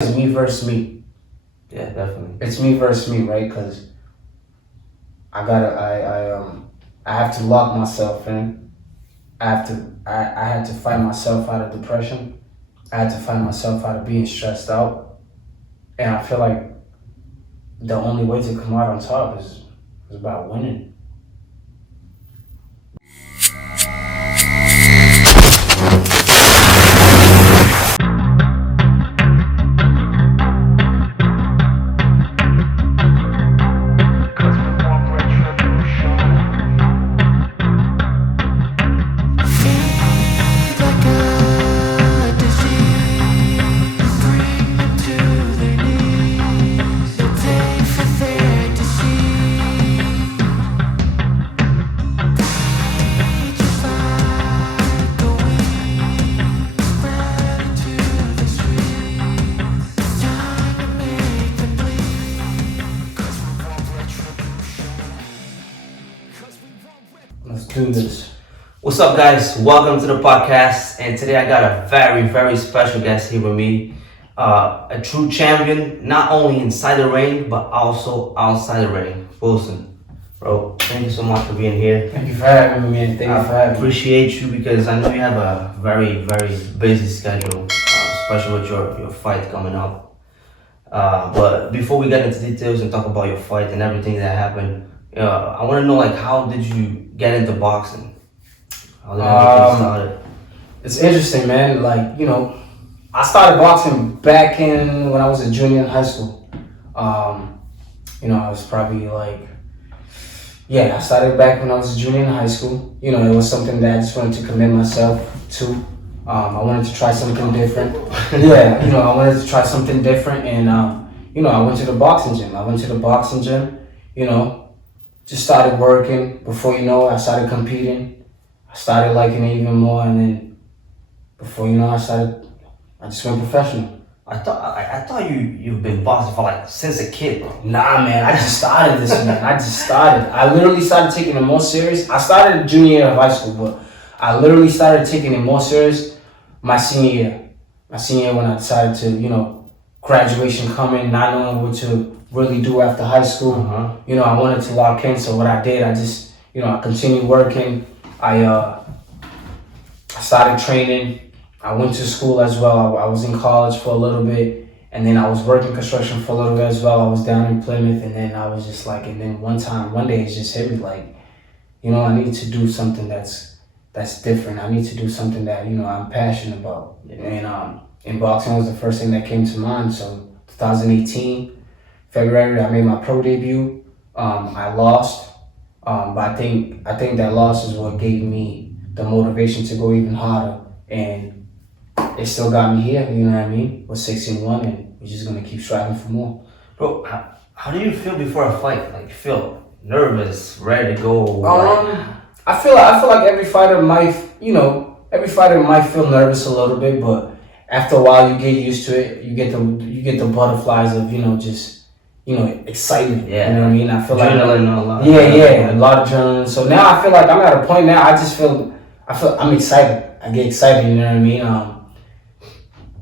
It's me versus me. Yeah, definitely. It's me versus me, right? Because I have to lock myself in. I had to fight myself out of depression. I had to fight myself out of being stressed out. And I feel like the only way to come out on top is about winning. Let's do this. What's up, guys? Welcome to the podcast. And today I got a very, very special guest here with me. A true champion, not only inside the ring, but also outside the ring. Wilson, bro, thank you so much for being here. Thank you for having me, man. Thank you for I having me. appreciate you because I know you have a very, very busy schedule, especially with your fight coming up. But before we get into details and talk about your fight and everything that happened, I want to know, like, how did you get into boxing? How did everything started? It's interesting, man. Like, I started boxing back when I was a junior in high school. I was probably I started back when I was a junior in high school. It was something that I just wanted to commit myself to. I wanted to try something different. I wanted to try something different, and I went to the boxing gym. Just started working. Before you know it, I started competing. I started liking it even more, and then before you know, I just went professional. I thought you've been boxing for since a kid, bro. Nah, man, I just started this, man. I literally started taking it more serious. I started junior year of high school, but I literally started taking it more serious my senior year. My senior year when I decided to, graduation coming, not knowing what to really do after high school. I wanted to lock in, so what I did, I just, I continued working. I started training. I went to school as well. I was in college for a little bit, and then I was working construction for a little bit as well. I was down in Plymouth, and then I was just and then one day it just hit me I need to do something that's different. I need to do something that, I'm passionate about. And boxing was the first thing that came to mind. So 2018, February, I made my pro debut. I lost, but I think that loss is what gave me the motivation to go even harder. And it still got me here, you know what I mean? We're 6-1, and we're just gonna keep striving for more. Bro, how do you feel before a fight? Like, you feel nervous, ready to go? I feel like every fighter might feel nervous a little bit, but after a while you get used to it. You get the butterflies of excitement. Yeah. You know what I mean? I feel adrenaline, a lot. Yeah, a lot of adrenaline. So now I feel like I'm at a point now. I'm excited. I get excited. You know what I mean?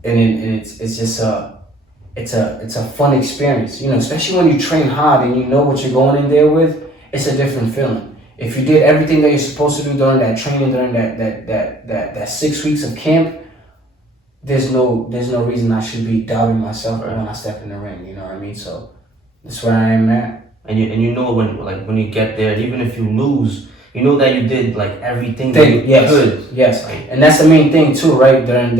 And it's just it's a fun experience. Especially when you train hard and you know what you're going in there with. It's a different feeling. If you did everything that you're supposed to do during that training, during that 6 weeks of camp, there's no reason I should be doubting myself when I step in the ring. You know what I mean? So that's where I am at. And you know when you get there, even if you lose, you know that you did everything that you could. Yes, and that's the main thing too, right? During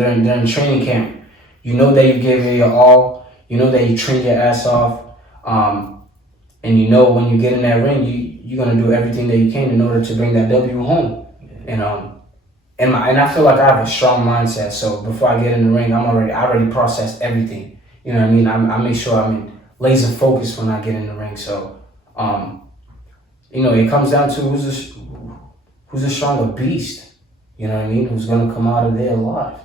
training camp, you know that you gave it your all. You know that you trained your ass off, and you know when you get in that ring, you're gonna do everything that you can in order to bring that W home. And I feel like I have a strong mindset. So before I get in the ring, I already processed everything. You know what I mean? I make sure I'm in laser focus when I get in the ring. So, it comes down to who's a stronger beast. You know what I mean? Who's gonna come out of there alive?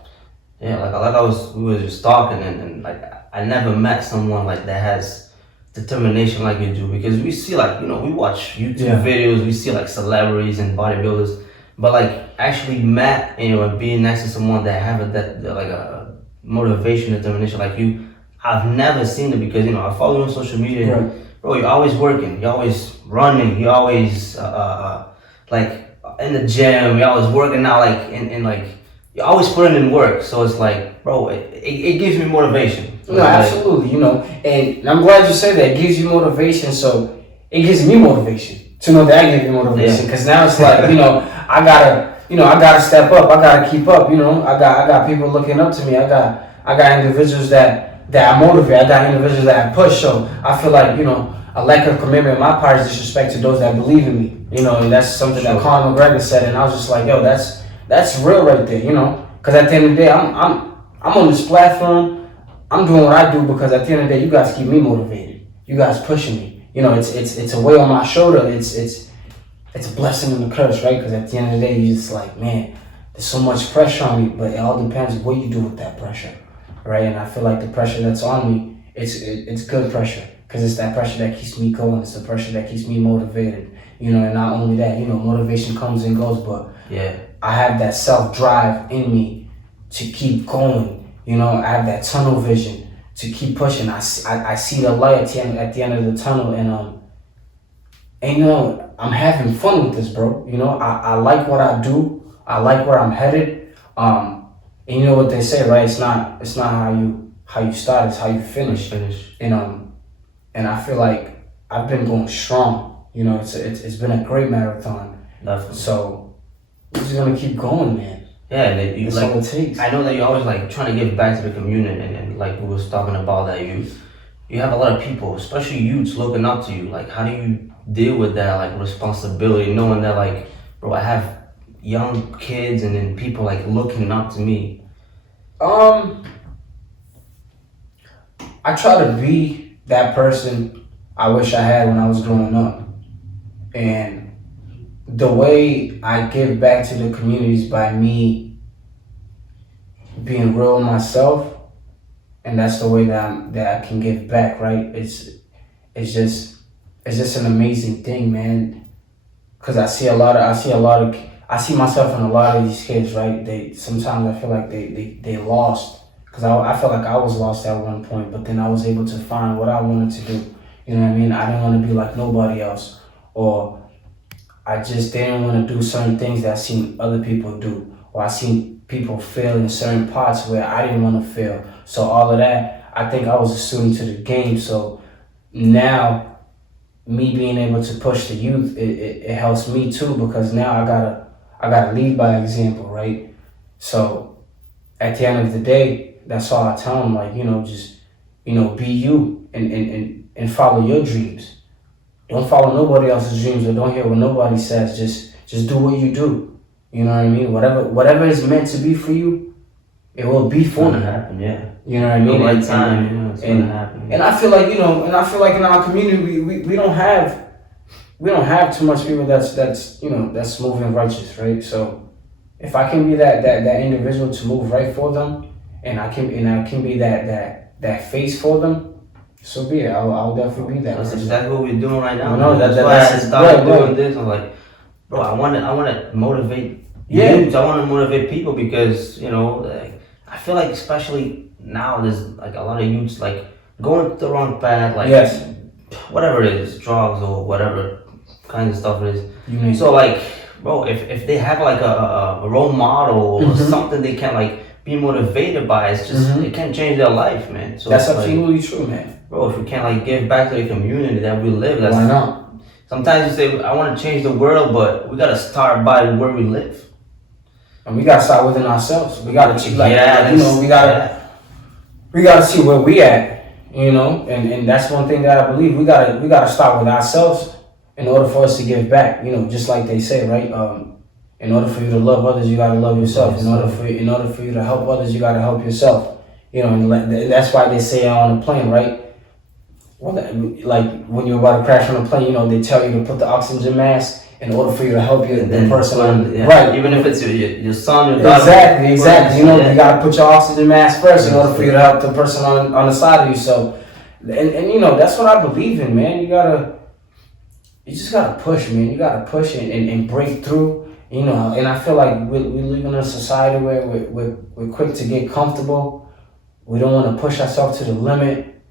Yeah, we were just talking, and I never met someone that has determination like you do, because we see we watch YouTube videos, we see celebrities and bodybuilders, but actually Matt, and being next to someone that have a motivation, determination like you, I've never seen it because I follow you on social media. And, Right. bro, you're always working. You're always running. You're always like in the gym. You're always working out. Like in like you're always putting in work. So it's like, bro, it gives me motivation. No, absolutely, and I'm glad you said that. It gives you motivation, so it gives me motivation to know that I give you motivation. Because now it's like, I gotta step up. I gotta keep up. I got people looking up to me. I got individuals that I motivate. I got individuals that I push. So I feel like a lack of commitment on my part is disrespect to those that believe in me. And that's something that Conor McGregor said, and I was just like, yo, that's real right there. Because at the end of the day, I'm on this platform. I'm doing what I do because at the end of the day, you guys keep me motivated. You guys pushing me. It's a weight on my shoulder. It's a blessing and a curse, right? Because at the end of the day, you're just like, man, there's so much pressure on me, but it all depends what you do with that pressure, right? And I feel like the pressure that's on me, it's good pressure because it's that pressure that keeps me going. It's the pressure that keeps me motivated, and not only that, motivation comes and goes, but I have that self-drive in me to keep going. I have that tunnel vision to keep pushing. I see the light at the end of the tunnel, and I'm having fun with this, bro. I like what I do. I like where I'm headed. And you know what they say, right? It's not how you start, it's how you finish. And I feel like I've been going strong. It's been a great marathon. Definitely. So we're just gonna keep going, man. Yeah, and That's all it takes. I know that you're always like trying to give back to the community, and like we was talking about that you have a lot of people, especially youths, looking up to you. Like, how do you deal with that like responsibility, knowing that like, bro, I have young kids and then people like looking up to me? I try to be that person I wish I had when I was growing up, and the way I give back to the communities by me being real myself, and that's the way that I can give back, right? It's just an amazing thing, man. Cause I see myself in a lot of these kids, right? Sometimes I feel like they lost, cause I felt like I was lost at one point, but then I was able to find what I wanted to do. You know what I mean? I didn't want to be like nobody else, or I just didn't want to do certain things that I seen other people do, or I seen people fail in certain parts where I didn't want to fail. So all of that, I think I was a student to the game. So now, me being able to push the youth, it helps me too, because now I gotta lead by example, right? So at the end of the day, that's all I tell them, like, just be you and follow your dreams. Don't follow nobody else's dreams, or don't hear what nobody says. Just do what you do. You know what I mean? Whatever is meant to be for you, it will be for you. Happen, yeah. You know what I mean? Right time, it's gonna happen. And I feel like in our community we don't have too much people that's moving righteous, right? So if I can be that individual to move right for them, and I can be that face for them, so be it. I'll definitely be that. That's exactly what we're doing right now. No, that's why I started doing this. I'm like, bro, I want to motivate youth. I want to motivate people because like, I feel like especially now there's like a lot of youths like going the wrong path, like whatever it is, drugs or whatever kind of stuff it is. So like, bro, if they have like a role model or something they can like be motivated by, it's just it can change their life, man. So that's absolutely true, man. Bro, if we can't like give back to the community that we live, why not? Sometimes you say I want to change the world, but we gotta start by where we live. And we gotta start within ourselves. We gotta we gotta see where we at, and that's one thing that I believe. We gotta start with ourselves in order for us to give back. Just like they say, right? In order for you to love others, you gotta love yourself. In order for you to help others, you gotta help yourself. And that's why they say on the plane, right? Well, like when you're about to crash on a plane, they tell you to put the oxygen mask in order for you to help the person on, right? Even if it's your son, your daughter. Exactly. You gotta put your oxygen mask first in order for you to help the person on the side of you. So, and that's what I believe in, man. You just gotta push, man. You gotta push and break through. And I feel like we live in a society where we're quick to get comfortable. we don't want to push ourselves to the limit,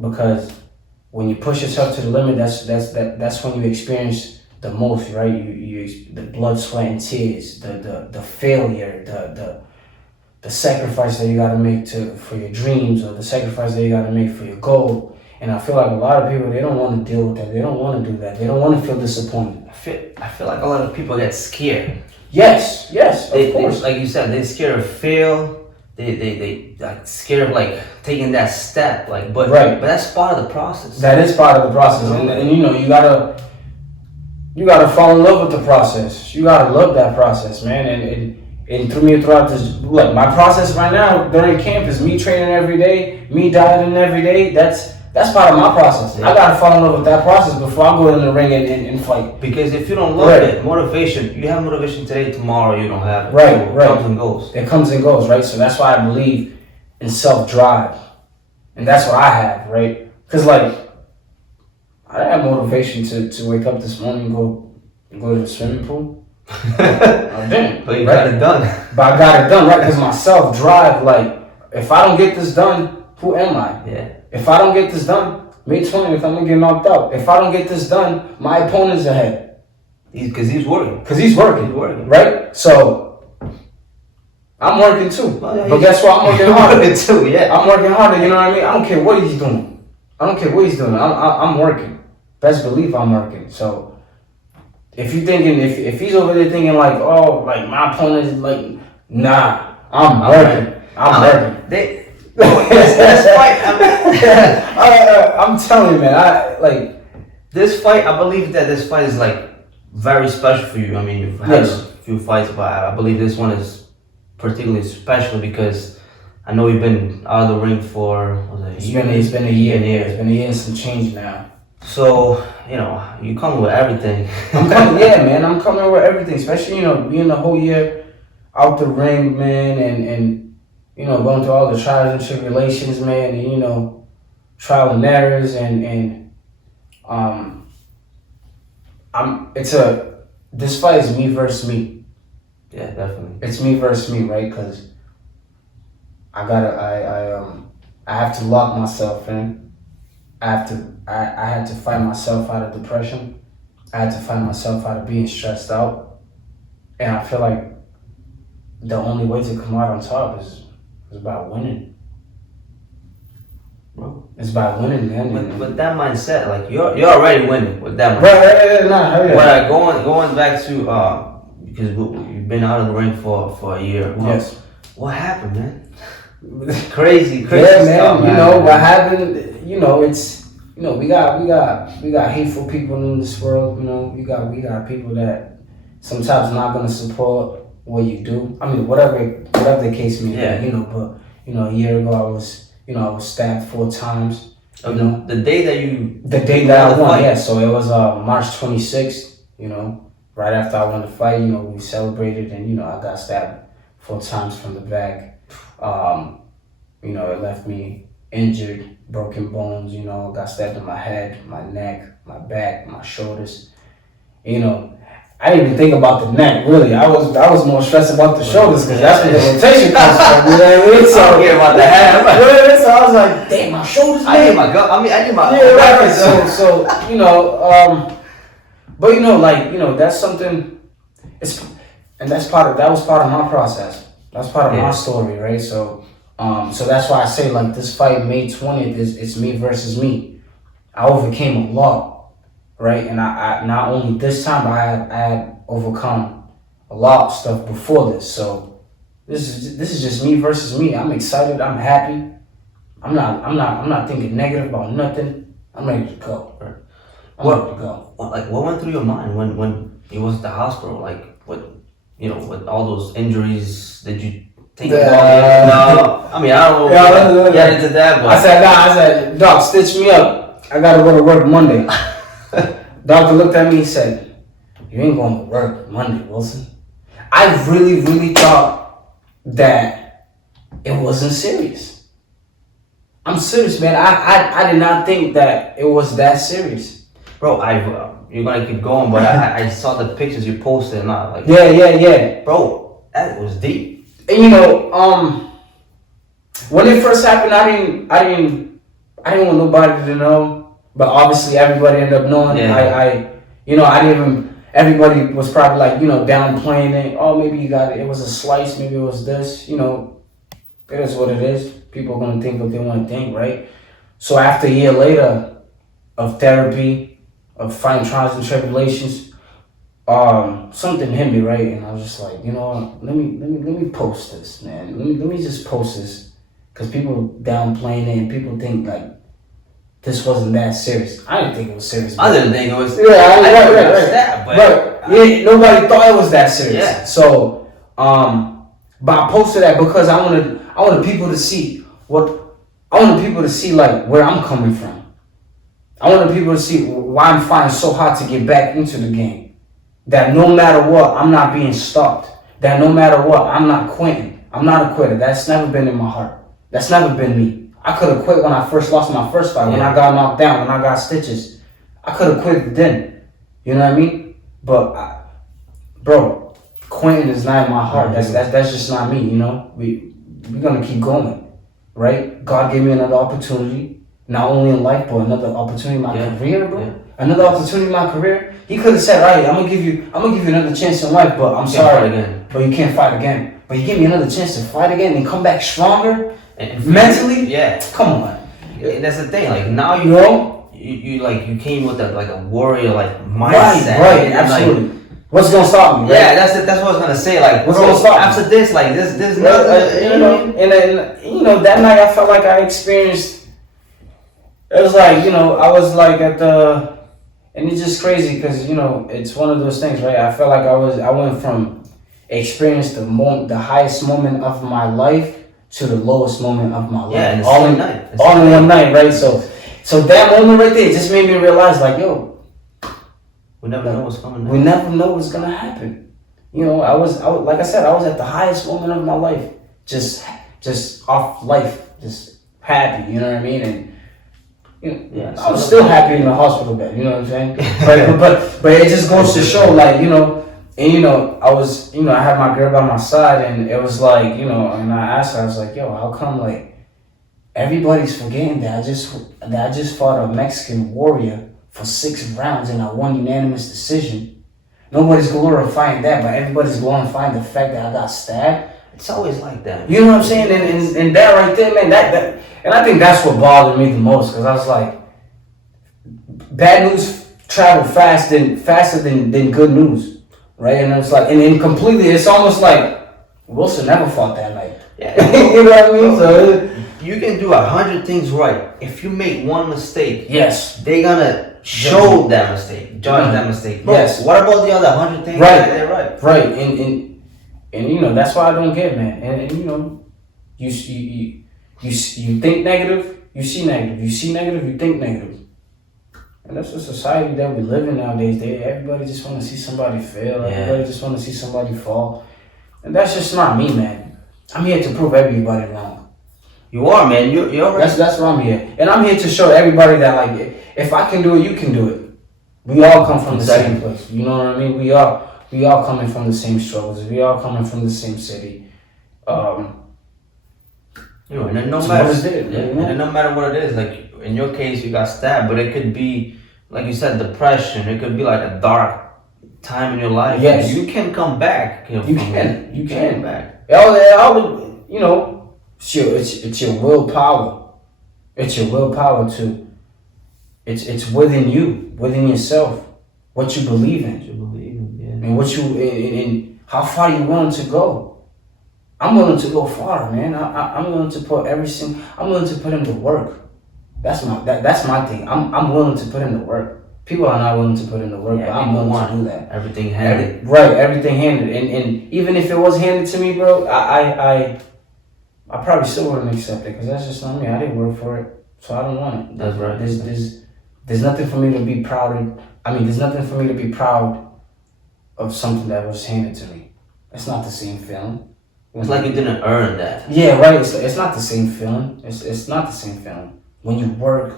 because when you push yourself to the limit, that's when you experience the most, right? You the blood, sweat, and tears, the failure, the sacrifice that you gotta make for your dreams, or the sacrifice that you gotta make for your goal. And I feel like a lot of people, they don't want to deal with that. They don't want to do that. They don't want to feel disappointed. I feel like a lot of people get scared. Yes, of course. Like you said, they're scared of fail. They like scared of like taking that step. Like, but that's part of the process. That is part of the process, and you know, you gotta fall in love with the process. You gotta love that process, man. And throughout this, like my process right now during camp is me training every day, me dieting every day. That's part of my process. Yeah. I gotta fall in love with that process before I go in the ring and fight. Because if you don't love it, motivation, you have motivation today, tomorrow you don't have it. Right. It comes and goes. It comes and goes, right? So that's why I believe in self-drive. And that's what I have, right? Because like, I didn't have motivation to wake up this morning and go to the swimming pool. I didn't. But you got it done. But I got it done, right? Because my self-drive, like, if I don't get this done, who am I? Yeah. If I don't get this done, May 20th, I'm gonna get knocked out. If I don't get this done, my opponent's ahead. Because he's working. He's working, right? So, I'm working too. Oh, yeah, but guess what? I'm working harder. too, yeah. I'm working harder, you know what I mean? I don't care what he's doing. I'm working. Best believe I'm working. So, if you're thinking, if he's over there thinking like, oh, like my opponent is like, nah, I'm working. I'm working. This fight, I'm telling you, man. This fight. I believe that this fight is like very special for you. I mean, you've had a few fights, but I believe this one is particularly special because I know you've been out of the ring for It's been a year. It's been a year and some change now. So you know you come with everything. I'm coming with everything, especially being the whole year out the ring, man, and going through all the trials and tribulations, man, and trial and errors, and this fight is me versus me. Yeah, definitely. It's me versus me, right? Because I have to lock myself in. I had to fight myself out of depression. I had to fight myself out of being stressed out, and I feel like the only way to come out on top is about winning. Bro. It's about winning, man. With that mindset, like you're already winning with that mindset. Right. Going back to because you've been out of the ring for a year. Yes. What happened, man? Crazy Yeah, man. stuff, man. What happened? It's we got hateful people in this world. We got people that sometimes not gonna support what you do. I mean, whatever the case may be, but a year ago I was stabbed 4 times. The day that I won, yeah. So it was March 26th, right after I won the fight, we celebrated, and I got stabbed 4 times from the back. It left me injured, broken bones, got stabbed in my head, my neck, my back, my shoulders. I didn't even think about the neck, really. I was more stressed about the shoulders because that's where the rotation comes from. You know what I mean? So I don't care about the head. So I was like, damn, my shoulders. I need my gut. I need my. Yeah, right. So but that's something. That was part of my process. That's part of my story, right? So that's why I say like this fight, May 20th, it's me versus me. I overcame a lot. Right, and I not only this time, but I had overcome a lot of stuff before this. So this is just me versus me. I'm excited. I'm happy. I'm not thinking negative about nothing. I'm ready to go. What went through your mind when you was at the hospital? Like with all those injuries, did you think about it? No, I mean I don't know. Get into that, but I said, Doc, stitch me up. I gotta go to work Monday. Doctor looked at me and said, you ain't going to work Monday, Wilson. I really, really thought that it wasn't serious. I'm serious, man. I did not think that it was that serious. Bro, you're going to keep going, but I saw the pictures you posted and Yeah. Bro, that was deep. And When it first happened, I didn't want nobody to know. But obviously, everybody ended up knowing. Yeah. I didn't even. Everybody was probably like, downplaying it. Oh, maybe you got it. It was a slice. Maybe it was this. It is what it is. People are gonna think what they want to think, right? So after a year later of therapy, of fighting trials and tribulations, something hit me, right? And I was just like, let me post this, man. Let me just post this, because people downplaying it and people think like this wasn't that serious. I didn't think it was serious. I didn't think it was. Yeah, right. That, Yeah, nobody thought it was that serious. Yeah. So, but I posted that because I wanted people to see like where I'm coming from. I wanted people to see why I'm fighting so hard to get back into the game. That no matter what, I'm not being stopped. That no matter what, I'm not quitting. I'm not a quitter. That's never been in my heart. That's never been me. I could have quit when I first lost my first fight, when I got knocked down, when I got stitches. I could have quit then. You know what I mean? But, bro, quitting is not in my heart. That's just not me, We're going to keep going, right? God gave me another opportunity, not only in life, but another opportunity in my career, bro. Yeah. Another opportunity in my career. He could have said, all right, I'm gonna give you another chance in life, but I'm sorry, but you can't fight again. But you give me another chance to fight again and come back stronger, and mentally. Yeah, come on. And that's the thing. Like now you came with a warrior mindset. Right, absolutely. What's gonna stop me? Right? Yeah, that's what I was gonna say. Like, what's gonna stop after me? this? Like, there's nothing. And that night I felt like I experienced. It was like I was like at the. And it's just crazy because it's one of those things, right? I felt like I went from experience the highest moment of my life to the lowest moment of my life. Yeah, all in one night, right? So that moment right there just made me realize, like, we never know what's coming. We never know what's gonna happen. I was like I said, I was at the highest moment of my life, just off life, just happy. You know what I mean? And I was still happy in the hospital bed, you know what I'm saying? but it just goes to show, like, I was, I had my girl by my side, and it was like, and I asked her, I was like, how come, like, everybody's forgetting that I just fought a Mexican warrior for 6 rounds and I won unanimous decision. Nobody's glorifying that, but everybody's glorifying the fact that I got stabbed. It's always like that. You know what I'm saying? And that right there, man, that and I think that's what bothered me the most, because I was like, bad news travel faster than good news, right? And it's like, and completely, it's almost like Wilson never fought that night. Yeah. You know what I mean? So you can do 100 things right. If you make one mistake, yes, they're gonna show that mistake, judge that mistake. Bro, yes. What about the other 100 things? Right. Right. And that's why I don't get, man. And you think negative, you see negative. You see negative, you think negative. And that's the society that we live in nowadays. Everybody just want to see somebody fail. Yeah. Everybody just want to see somebody fall. And that's just not me, man. I'm here to prove everybody wrong. You are, man. You're right. That's why I'm here. And I'm here to show everybody that, like, if I can do it, you can do it. We all come from the same place. You know what I mean? We all coming from the same struggles. We all coming from the same city. And then no matter what it is, like in your case, you got stabbed, but it could be, like you said, depression. It could be like a dark time in your life. Yes, you can come back. You can come back. It's your willpower. It's your willpower to. It's within you, within yourself, what you believe in. And how far you willing to go. I'm willing to go far, man. I'm willing to put I'm willing to put in the work. That's my thing. I'm willing to put in the work. People are not willing to put in the work, but I'm willing to do that. Everything handed. Everything handed. And even if it was handed to me, bro, I probably still wouldn't accept it, because that's just not me. I didn't work for it, so I don't want it. That's right. There's nothing for me to be proud of. There's nothing for me to be proud of something that was handed to me. It's not the same feeling. It's like you didn't earn that. Yeah, right. It's not the same feeling. It's not the same feeling. When you work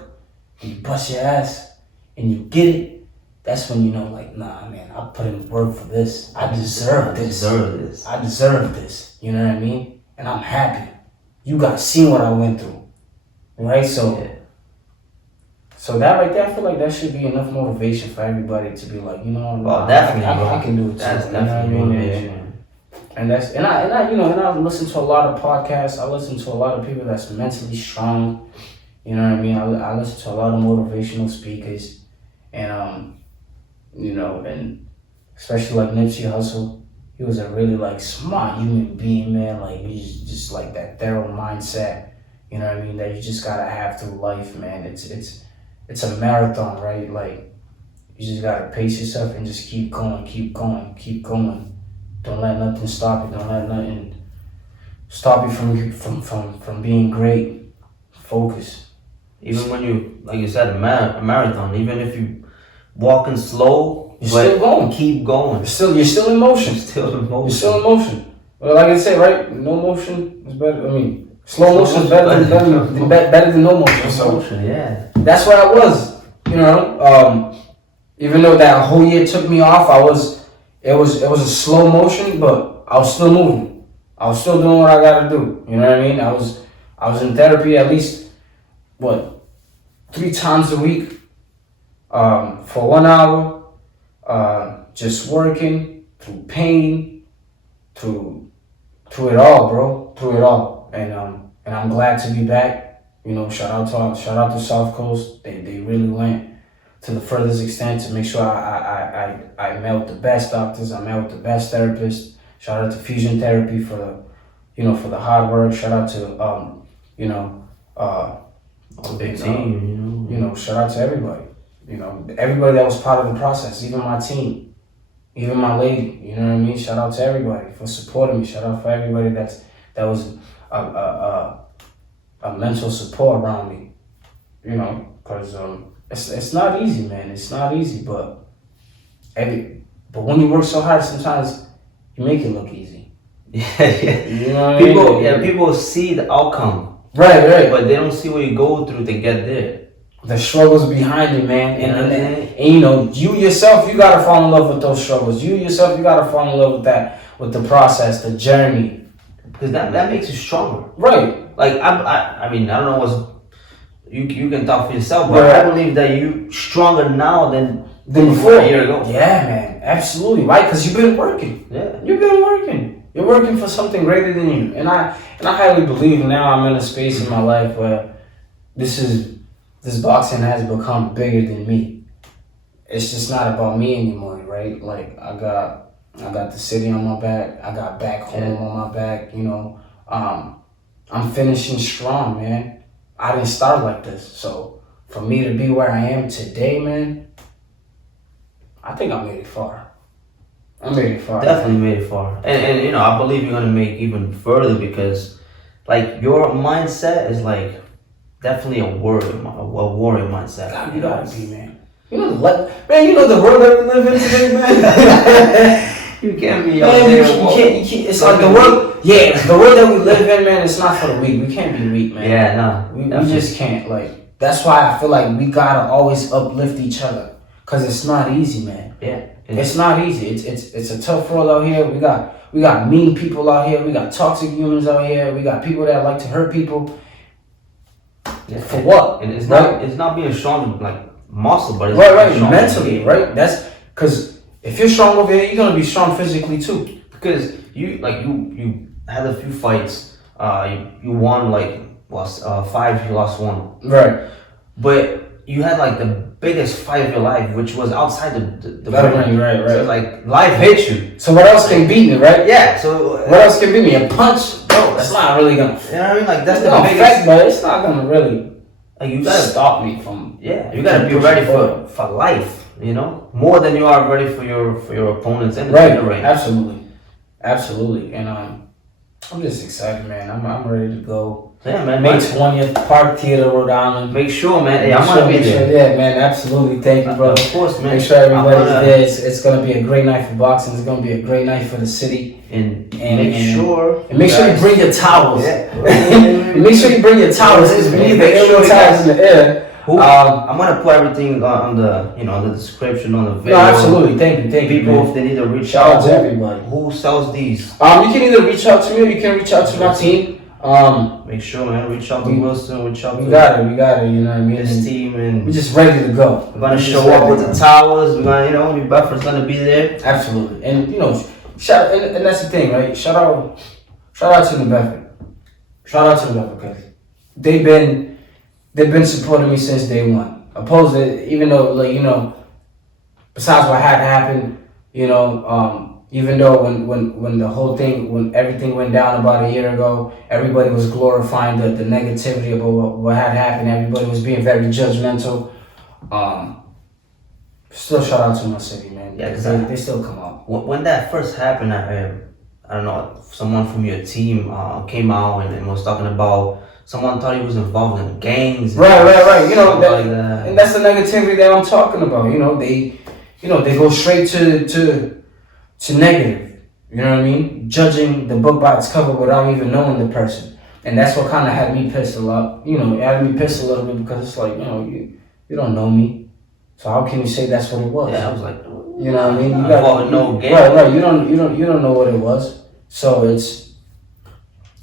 and you bust your ass and you get it, that's when you know, like, nah, man, I put in work for this. I deserve this. I deserve this. You know what I mean? And I'm happy. you guys seen what I went through, right? So. Yeah. So that right there, I feel like that should be enough motivation for everybody to be like, you know, Well, definitely, I can do it too. That's you know what I definitely mean? motivation. And that's and I you know, and I listen to a lot of podcasts. I listen to a lot of people that's mentally strong. You know what I mean? I listen to a lot of motivational speakers, and you know, and especially like Nipsey Hussle. He was a really like smart human being, man. Like he's just like that thorough mindset. You know what I mean? That you just gotta have through life, man. It's a marathon, right? Like you just gotta pace yourself and just keep going, keep going, keep going. Don't let nothing stop you. Don't let nothing stop you from being great. Focus. Even when you, like you said, a marathon, even if you walking slow, You're still going. Keep going. You're still in motion. Still in motion. You're still in motion. Well, like I say, right? No motion is better. I mean, slow motion is better than no motion. So Motion, yeah. that's where I was. You know, even though that whole year took me off, it was a slow motion, but I was still moving. I was still doing what I gotta do. You know what I mean? I was in therapy at least 3 times a week, for 1 hour, just working through pain, through it all, bro, through it all, and I'm glad to be back. You know, shout out to South Coast. They really went to the furthest extent to make sure I met with the best doctors. I met with the best therapists. Shout out to Fusion Therapy for the hard work. Shout out to The big team, you know, shout out to everybody. You know, everybody that was part of the process, even my team, even my lady. You know what I mean? Shout out to everybody for supporting me. Shout out for everybody that was a mental support around me. You know, because it's not easy, man. It's not easy, but when you work so hard, sometimes you make it look easy. Yeah, yeah. You know what I mean? People see the outcome. Right. But they don't see what you go through to get there. The struggles behind it, man. And you know, you yourself, you gotta fall in love with those struggles. You yourself, you gotta fall in love with that, with the process, the journey. Because that makes you stronger. Right. Like I mean, I don't know what's you can talk for yourself, but Right. I believe that you stronger now than before a year ago. Yeah, man. Absolutely. Right? Because you've been working. Yeah. You've been working. You're working for something greater than you. And I highly believe now I'm in a space in my life where this boxing has become bigger than me. It's just not about me anymore, right? Like I got the city on my back. I got back home on my back. You know, I'm finishing strong, man. I didn't start like this, so for me to be where I am today, man, I think I made it far. I made it far. Definitely made it far. And you know, I believe you're gonna make even further because like your mindset is like definitely a warrior mindset. God, you gotta be, man. You know the world that we live in today, man. You can't be Man, you can't. It's like the world. Yeah, the world that we live in, man. It's not for the weak. We can't be weak, man. Yeah, no. We just can't. Like that's why I feel like we gotta always uplift each other, cause it's not easy, man. Yeah. It's not easy. It's a tough world out here. We got mean people out here. We got toxic humans out here. We got people that like to hurt people. Yeah. For what? And it's right? not being strong like muscle, but it's right, strong mentally, right? That's because if you're strong over here, you're gonna be strong physically too. Because you had a few fights. You won like 5. You lost 1. Right. But you had like the biggest fight of your life, which was outside the ring. Right. So like life hit you. So what else can beat me, right? Yeah. So what else can beat me? A punch, bro. That's not really gonna. You know what I mean? Like that's the biggest. Affect, but it's not gonna really. Like you gotta stop me from. Yeah. You gotta be ready for life. You know, more than you are ready for your opponents in the ring. Absolutely. And I'm just excited, man. I'm ready to go. Yeah, man. May 20th, Park Theater, Rhode Island. Make sure, man. Hey, I'm gonna be there. Yeah, man. Absolutely. Thank you, brother. Of course, man. Make sure everybody's there. It's gonna be a great night for boxing. It's gonna be a great night for the city. And make sure you bring your towels. Yeah. Make sure you bring your towels. We need the aerial towels in the air. I'm gonna put everything on the description on the video. No, absolutely. Thank you. People, if they need to reach out to everybody. Who sells these? You can either reach out to me or you can reach out to my team. Make sure, man. Reach out to Wilson. Reach out to we got it. You know what I mean? his team, and We're just ready to go. we're gonna show up with the towers. We're gonna, your buffer's gonna be there. Absolutely, and shout and that's the thing, right? Shout out to New Bedford. Shout out to New Bedford because they've been supporting me since day one. Opposed to, even though besides what had happened, even though when the whole thing, when everything went down about a year ago, everybody was glorifying the negativity about what had happened. Everybody was being very judgmental. Still shout out to my city, man. Yeah, because they still come out. When that first happened, I don't know, someone from your team came out and was talking about someone thought he was involved in gangs. Right. Like that. And that's the negativity that I'm talking about. They go straight to negative. You know what I mean? Judging the book by its cover without even knowing the person. And that's what kind of had me pissed a lot. It had me pissed a little bit because it's like, you don't know me. So how can you say that's what it was? Yeah, I was like, you know what I mean? You got no game. Right. You don't know what it was. So it's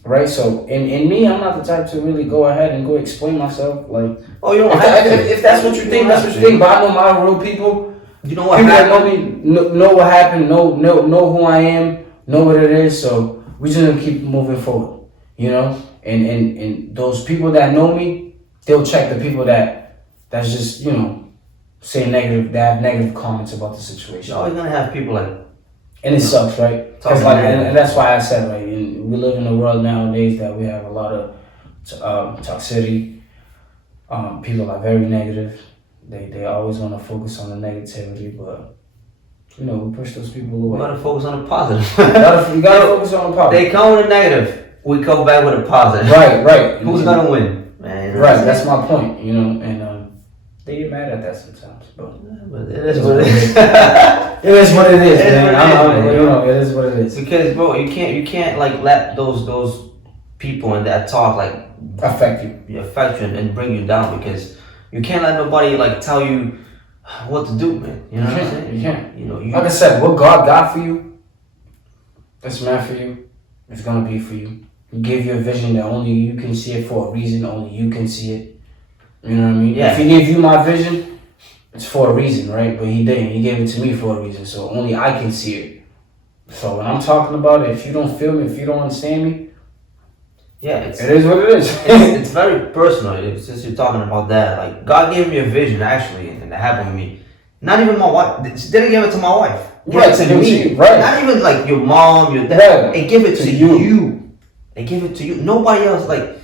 right. So in me, I'm not the type to really go ahead and go explain myself. Like, oh, you don't have to. If that's what you think, that's what you think. But I know my real people. You know what people happened? that know me know what happened. Know who I am. Know what it is. So we just gonna keep moving forward. And those people that know me, they'll check the people that's just say negative, that have negative comments about the situation. You're always gonna have people like, and it sucks, right? Because and that's why I said, right, we live in a world nowadays that we have a lot of toxicity. People are very negative. They always want to focus on the negativity, but we push those people away. We gotta focus on the positive. you gotta focus on the positive. They come with a negative, we come back with a positive. Right. Who's gonna win? Man, right, that's my point. And they get mad at that sometimes, but it is what it is. It is what it is, man. It is what it is. Because, bro, you can't like let those people and that talk like affect you and bring you down, because you can't let nobody like tell you what to do, man. You know what I'm saying? You can't. Like I said, what God got for you, that's meant for you. It's gonna be for you. He gave you a vision that only you can see it for a reason. Only you can see it. You know what I mean? Yeah. If he gave you my vision, it's for a reason, right? But he didn't. He gave it to me for a reason. So only I can see it. So when I'm talking about it, if you don't feel me, if you don't understand me, yeah, it is what it is. it's very personal. Since you're talking about that, like God gave me a vision actually, and that happened with me. Not even my wife. She didn't give it to my wife. Right, to me. Right. Not even like your mom, your dad. They give it to you. They give it to you. Nobody else. Like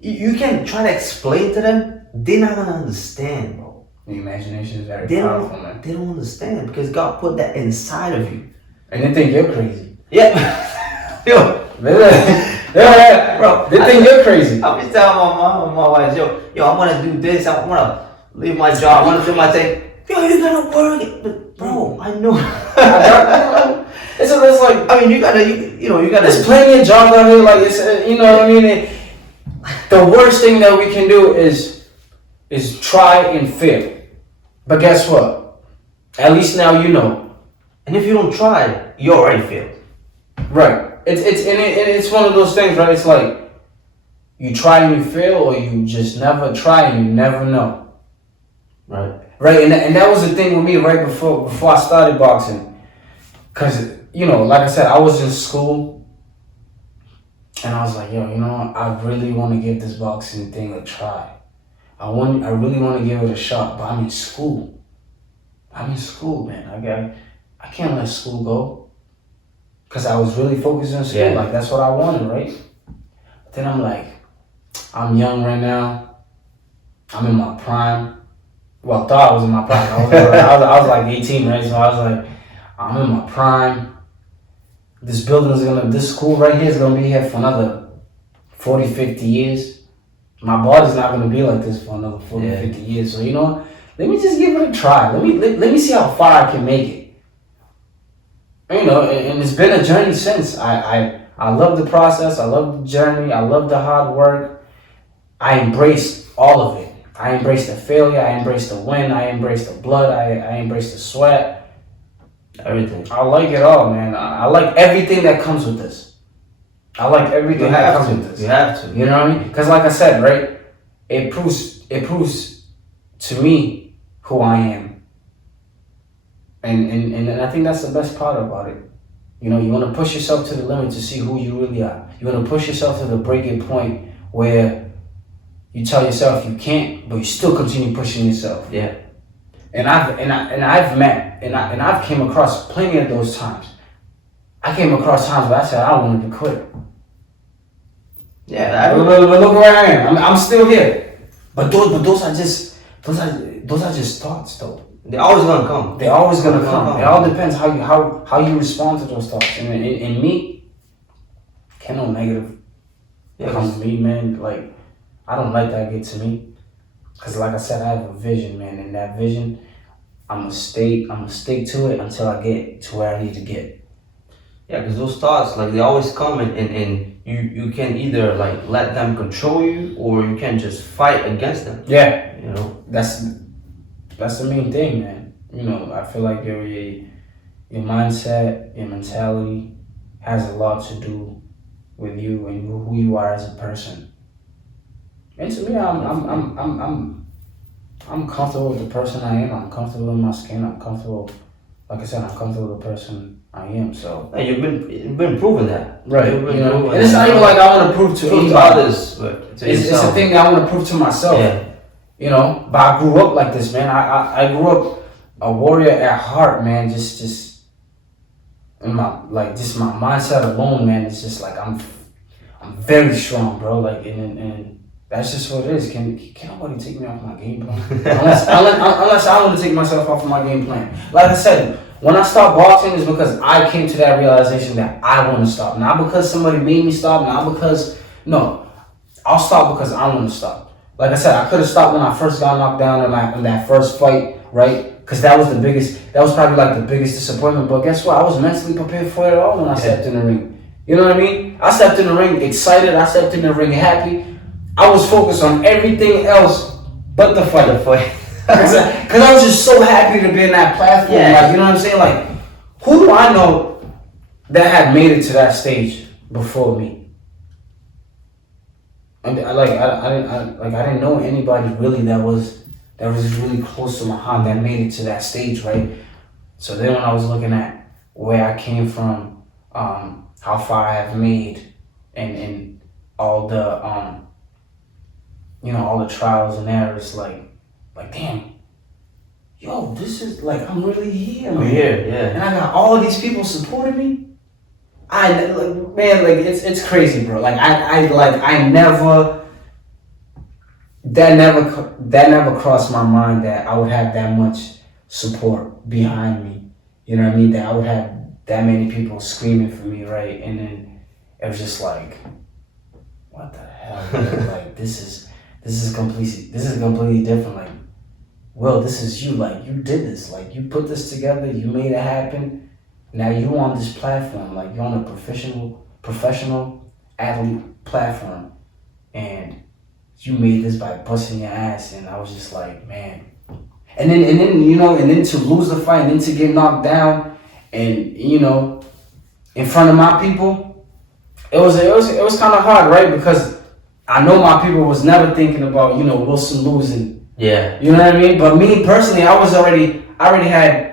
you can try to explain to them. They're not gonna understand, bro. The imagination is very powerful, man. They don't understand because God put that inside of you. And they think you're crazy. Yeah. Yo. Bro. They think you're crazy. I'm just telling my mom and my wife, yo, I'm gonna do this. I wanna leave my job. I wanna do my thing. Yo, you gotta work. But bro, I know. It's like, I mean, you gotta. There's plenty of jobs out here. Like it's, what I mean. The worst thing that we can do is try and fail. But guess what? At least now you know. And if you don't try, you already failed. Right. It's one of those things, right? It's like you try and you fail, or you just never try and you never know. Right. Right. And that was the thing with me right before I started boxing. Cause like I said, I was in school. And I was like, yo, I really want to give this boxing thing a try. I really want to give it a shot, but I'm in school. Man. I can't let school go. Because I was really focused on school. Yeah. Like, that's what I wanted, right? But then I'm like, I'm young right now. I'm in my prime. Well, I thought I was in my prime. I was like 18, right? So I was like, I'm in my prime. This school right here is gonna be here for another 40, 50 years. My body's not gonna be like this for another 40, 50 years. So let me just give it a try. Let me see how far I can make it. And it's been a journey since. I love the process. I love the journey. I love the hard work. I embraced all of it. I embraced the failure. I embraced the win. I embraced the blood. I embraced the sweat. Everything. I like it all, man. I like everything that comes with this. I like everything that comes with this. You have to. You know what I mean? Because like I said, right, it proves to me who I am. And I think that's the best part about it. You know, you want to push yourself to the limit to see who you really are. You want to push yourself to the breaking point where you tell yourself you can't, but you still continue pushing yourself. Yeah. And I've came across plenty of those times. I came across times where I said I wanted to quit. Yeah. But look where I am. I'm still here. But those are just thoughts, though. They're always gonna come. They're always gonna come. It all depends how you respond to those thoughts. And in me, can no negative come to me, man. Like, I don't like that get to me. Cause like I said, I have a vision, man, and that vision, I'ma stick to it until I get to where I need to get. Yeah, because those thoughts, like, they always come and you can either like let them control you, or you can just fight against them. Yeah, you know, that's the main thing, man. You know, I feel like your mindset, your mentality has a lot to do with you and who you are as a person. And to me, I'm comfortable with the person I am. I'm comfortable in my skin. I'm comfortable, like I said, I'm comfortable with the person I am. So and you've been proving that, right? You know, and it's not even like I want to prove to others, but to it's a thing that I want to prove to myself. Yeah. You know, but I grew up like this, man. I grew up a warrior at heart, man. Just in my just my mindset alone, man. It's just like I'm very strong, bro. Like and that's just what it is. Can nobody take me off my game plan? unless I want to take myself off of my game plan. Like I said, when I stopped boxing is because I came to that realization that I want to stop. Not because somebody made me stop. Not because I'll stop because I want to stop. Like I said, I could have stopped when I first got knocked down in that first fight, right? Because that was probably like the biggest disappointment. But guess what? I was mentally prepared for it all when I stepped in the ring. You know what I mean? I stepped in the ring excited. I stepped in the ring happy. I was focused on everything else but the fight. Because I was just so happy to be in that platform. Yeah. Like, you know what I'm saying? Like, who do I know that had made it to that stage before me? I didn't know anybody really that was really close to my heart that made it to that stage, right? So then when I was looking at where I came from, how far I have made, and all the all the trials and errors, like damn, yo, this is like I'm really here, man. Here, yeah. And I got all these people supporting me. It's crazy, bro. That never crossed my mind that I would have that much support behind me. You know what I mean? That I would have that many people screaming for me, right? And then it was just like, what the hell? Man? Like this is completely different. Like, Will, this is you. Like, you did this. Like, you put this together. You made it happen. Now you on this platform, like you're on a professional athlete platform, and you made this by busting your ass. And I was just like, man. And then to lose the fight, and then to get knocked down, and in front of my people, it was kind of hard, right? Because I know my people was never thinking about Wilson losing. Yeah. You know what I mean? But me personally, I already had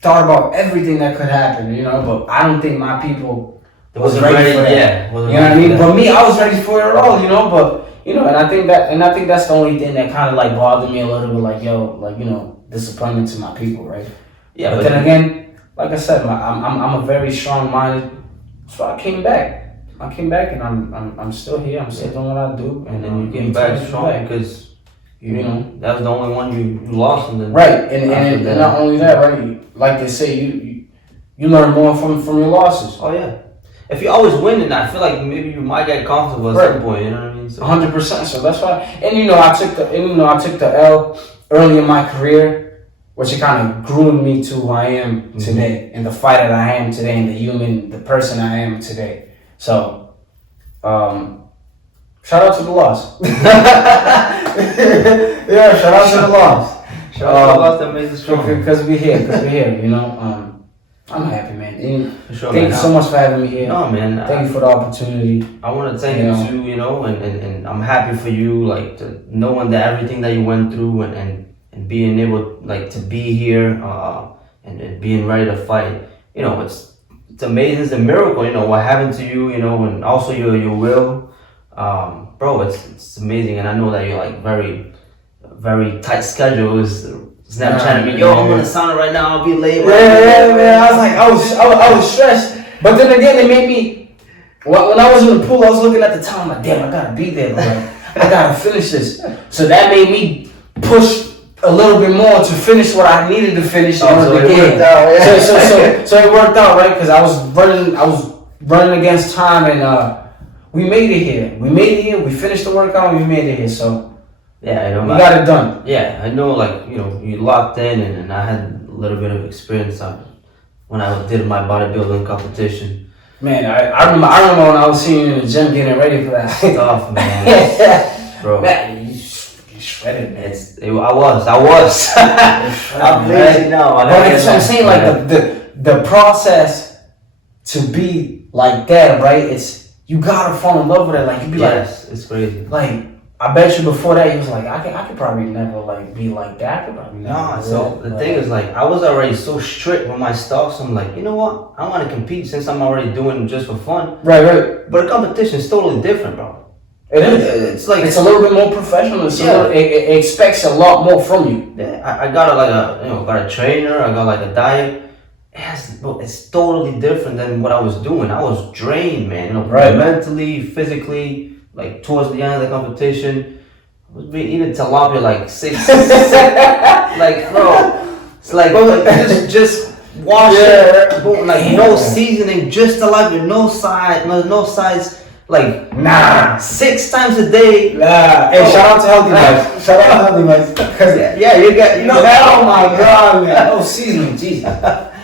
thought about everything that could happen, but I don't think my people was ready for that. Yeah, you know what I mean? But me, I was ready for it all, but and I think that's the only thing that kind of like bothered me a little bit, like disappointment to my people, right? Yeah. But then again, like I said, I'm a very strong-minded, so I came back, and I'm still here. I'm still doing what I do, and then you came back strong because. That was the only one you lost, and then right, and not only that, right? Like they say, you learn more from your losses. Oh yeah, if you always win, then I feel like maybe you might get comfortable at some point. You know what I mean? 100%. So that's why, and I took the L early in my career, which it kind of groomed me to who I am today, and the fighter I am today, and the person I am today. So, shout out to the loss. Yeah, shout out to the loss. Shout out to the loss that makes us strong. Because we're here, I'm happy, man. And For sure, thank man. you so much for having me here. No, man. Thank you for the opportunity. I want to thank You know. you too, and I'm happy for you, like knowing that everything that you went through and being able like to be here, and being ready to fight. It's amazing. It's a miracle. What happened to you. And also your will, bro. It's amazing, and I know that you're like very, very tight schedule. Is Snapchatting me, yo, I'm on the sauna right now. I'll be late. Yeah, man. I was like, I was stressed, but then again, it made me. When I was in the pool, I was looking at the time, like, damn, I gotta be there. Like, I gotta finish this. So that made me push a little bit more to finish what I needed to finish in order to get. So it worked out, right? Because I was running against time, and we made it here. We finished the workout. We made it here. So. Yeah, we got it done. Yeah, I know, like, you locked in, and I had a little bit of experience when I did my bodybuilding competition. Man, I remember when I was seeing you in the gym getting ready for that. Tough, man. Bro. Man, you shredded, man. I was. I'm lazy now. But that's what I'm saying, like, the process to be like that, right? You gotta fall in love with it. Like, you be yes, it's crazy. Like, I bet you before that, he was like, I could probably never, like, be like that. I could probably never. So the thing is, like, I was already so strict with my stuff, so I'm like, you know what? I want to compete since I'm already doing it just for fun. Right. But a competition is totally different, bro. It is. It's like it's a little bit more professional. It expects a lot more from you. Yeah, I got got a trainer. I got like a diet. It's totally different than what I was doing. I was drained, man. Right. Mentally, physically. Like towards the end of the competition, I was eating tilapia like 6. Like, bro, it's like just wash it, boom, like no seasoning, just tilapia, no sides, like 6 times a day. Hey, shout out to Healthy Life. Shout out to Healthy Life. Cause you know. Oh my God, man. No seasoning, Jesus.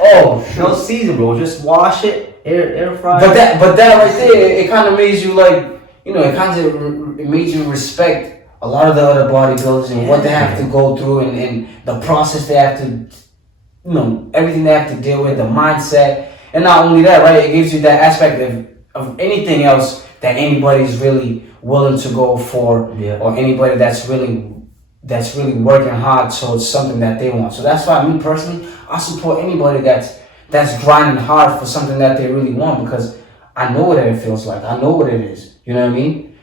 Oh, no seasoning, bro. Just wash it, air fry. But that right there, it kind of made you like. It made you respect a lot of the other bodybuilders and what they have to go through and the process they have to, everything they have to deal with, the mindset. And not only that, right, it gives you that aspect of anything else that anybody's really willing to go for, or anybody that's really working hard towards something that they want. So that's why me personally, I support anybody that's grinding hard for something that they really want, because I know what it feels like. I know what it is. You know what I mean?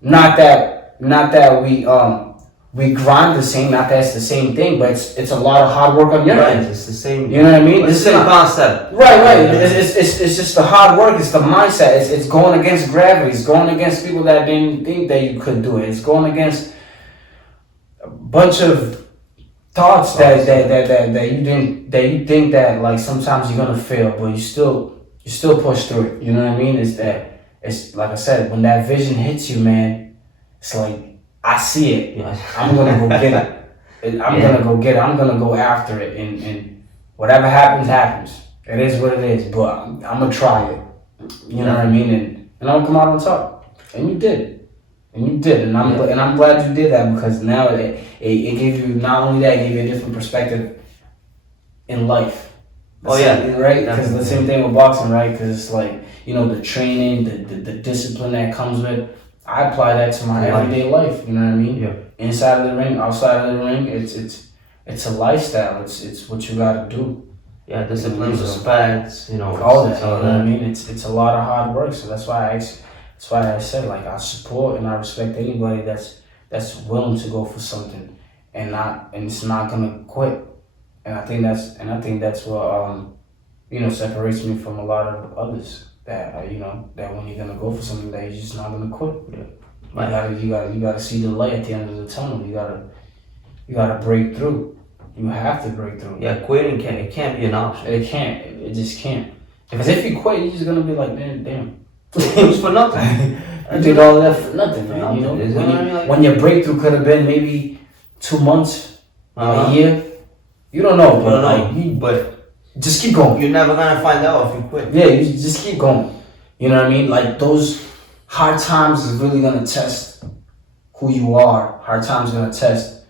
Not that we grind the same. Not that it's the same thing, but it's a lot of hard work on your end. It's the same. You know what I mean? It's the same concept. Right. It's just the hard work. It's the mindset. It's going against gravity. It's going against people that didn't think that you could do it. It's going against a bunch of thoughts that you think that like sometimes you're gonna fail, but you still push through it. You know what I mean? It's like I said, when that vision hits you, man, it's like, I see it. I'm gonna go get it. Gonna go get it. I'm gonna go after it, and whatever happens. It is what it is. But I'm gonna try it. You know what I mean? And I'm gonna come out on top. And you did. And I'm glad you did that, because now it gave you, not only that, it gave you a different perspective in life. Right? Because the same thing with boxing, right? Because it's like, the training, the discipline that comes with. I apply that to my everyday life. You know what I mean? Yeah. Inside of the ring, outside of the ring, it's a lifestyle. It's what you gotta do. Yeah, discipline, respect. All that. You know what I mean? It's a lot of hard work. So that's why I said, like, I support and I respect anybody that's willing to go for something and it's not gonna quit. And I think that's what separates me from a lot of others. That that when you're gonna go for something, that you're just not gonna quit. Yeah. You gotta see the light at the end of the tunnel. You gotta break through. You have to break through. Yeah, quitting can't be an option. It can't. It just can't. Because if you quit, you're just gonna be like, man, damn. It was for nothing. I did all that for nothing, man. When your breakthrough could have been maybe 2 months, a year. You don't know, but just keep going. You're never gonna find out if you quit. Yeah, you just keep going. You know what I mean? Like, those hard times is really gonna test who you are. Hard times gonna test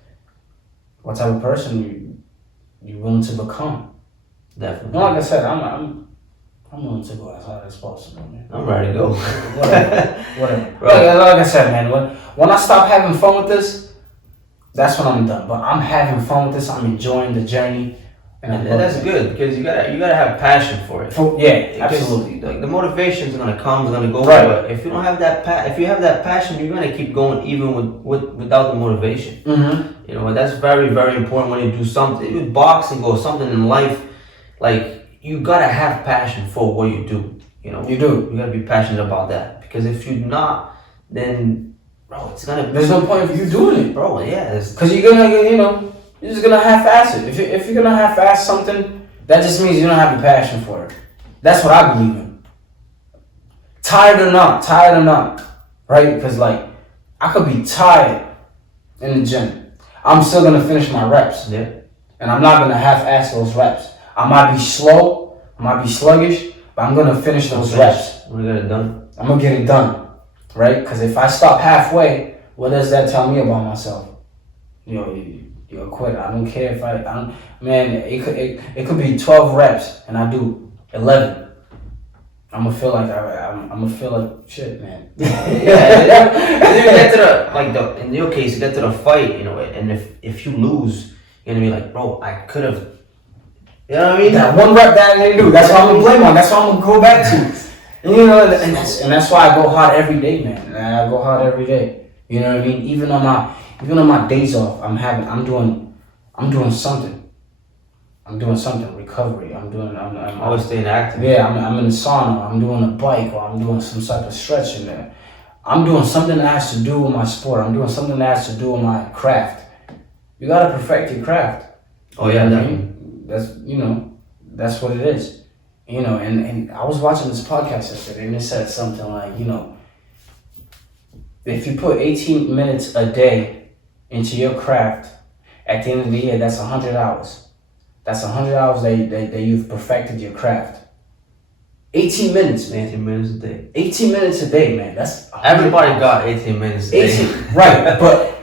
what type of person you're willing to become. Definitely. No, like I said, I'm willing to go as hard as possible, man. I'm ready to go. Whatever. Right. Like I said, man, when I stop having fun with this, that's when I'm done. But I'm having fun with this. I'm enjoying the journey, And that's good because you gotta have passion for it. Yeah, Because, absolutely. like the motivation's gonna come, it's gonna go. Right. But if you don't have that if you have that passion, you're gonna keep going even without the motivation. Mm-hmm. You know, and that's very, very important when you do something with boxing or something in life. Like you gotta have passion for what you do. You know, You do. You gotta be passionate about that because if you're not, then bro, it's gonna. There's no point of you doing it, Bro, yeah, because you're gonna, you're just gonna half-ass it. If you're gonna half-ass something, that just means you don't have the passion for it. That's what I believe in. Tired or not, right? Because like, I could be tired in the gym. I'm still gonna finish my reps. Yeah. And I'm not gonna half-ass those reps. I might be slow, I might be sluggish, but I'm gonna finish those reps. We got it done. I'm gonna get it done, right? Because if I stop halfway, what does that tell me about myself? You're a quitter. I don't care if man, it could be 12 reps and I do 11. I'm gonna feel like I'm gonna feel like shit, man. Yeah, and then you get to in your case, you get to the fight, and if you lose, you're gonna be like, bro, I could have. You know what I mean? That one rep that I didn't do. That's what I'm gonna blame on. That's what I'm gonna go back to. And that's why I go hard every day, man. And I go hard every day. You know what I mean? Even on my days off, I'm doing something. I'm doing something. Recovery. I'm Always staying active. Yeah, I'm in the sauna. I'm doing a bike, or I'm doing some type of stretching there. I'm doing something that has to do with my sport. I'm doing something that has to do with my craft. You gotta perfect your craft. Oh yeah, definitely. That's what it is. And I was watching this podcast yesterday, and it said something like, if you put 18 minutes a day into your craft, at the end of the year, that's 100 hours. That's 100 hours that you've perfected your craft. 18 minutes, man. 18 minutes a day. 18 minutes a day, man. That's Everybody got 18 minutes a day. Right, but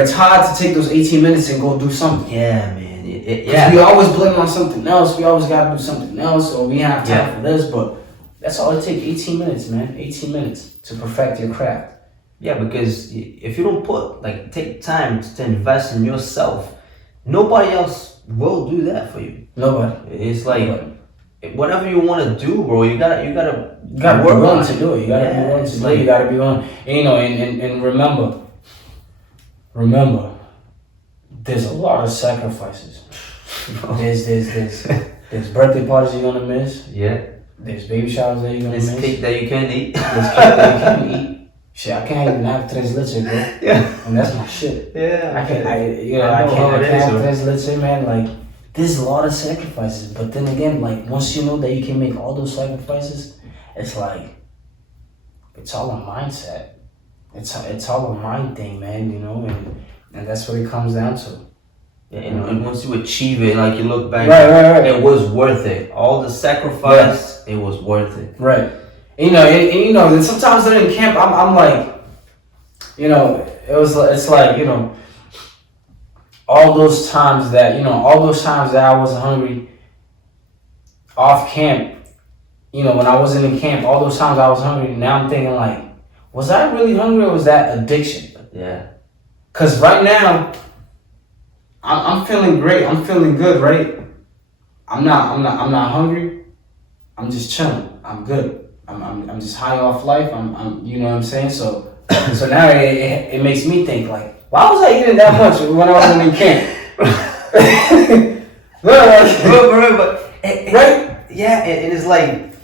it's hard to take those 18 minutes and go do something. Yeah, man. We always blame on something else. We always gotta do something else, or we have time for this. But that's all it takes. 18 minutes, man. 18 minutes to perfect your craft. Yeah, because if you don't take time to invest in yourself, nobody else will do that for you. Nobody. It's like whatever you want to do, bro. You gotta be willing to do it. You gotta be willing to do it. You gotta be willing. And remember. There's a lot of sacrifices. There's birthday parties you're gonna miss. Yeah. There's baby showers that you're gonna miss. There's cake that you can't eat. There's cake that you can't eat. Shit, I can't even have tres leche, bro. Yeah. And that's my shit. Yeah. I can't have tres leche, man. Like, there's a lot of sacrifices. But then again, like, once you know that you can make all those sacrifices, it's like, it's all a mindset. It's all a mind thing, man, and that's what it comes down to. Yeah, and once you achieve it, like you look back, right. It was worth it. All the sacrifice, It was worth it. Right. And sometimes in camp, I'm like, it's like, all those times that I was hungry off camp, when I wasn't in camp, all those times I was hungry, now I'm thinking like, was I really hungry or was that addiction? Yeah. Cause right now, I'm feeling great. I'm feeling good, right? I'm not hungry. I'm just chilling. I'm good. I'm just high off life. I'm you know what I'm saying? So now it makes me think like, why was I eating that much when I wasn't in camp? Right? Yeah, and it's like